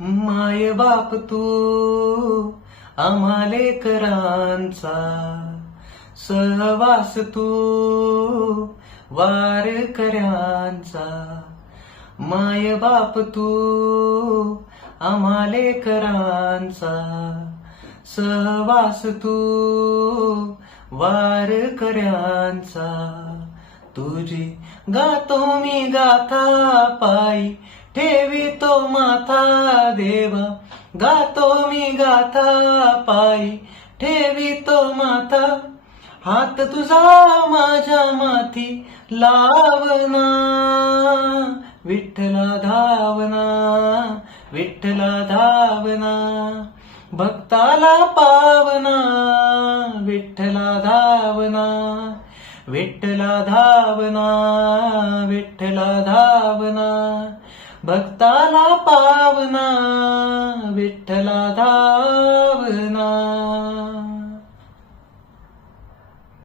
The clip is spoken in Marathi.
माय बाप तू आम्हा लेकरांचा, सहवास तू वारकऱ्यांचा. माय बाप तू आम्हा लेकरांचा, सहवास तू वारकऱ्यांचा. तुझी गातो मी गाथा पायी ठेवितो माथा देवा, गातो मी गाथा पायी ठेवितो माथा. हात तुझा माझ्या माथी लावना, विठ्ठला धावना, विठ्ठला धावना. भक्ताला पावना, विठ्ठला धावना, विठ्ठला धावना, विठ्ठला धावना. भक्ताला पावना, विठ्ठला धावना.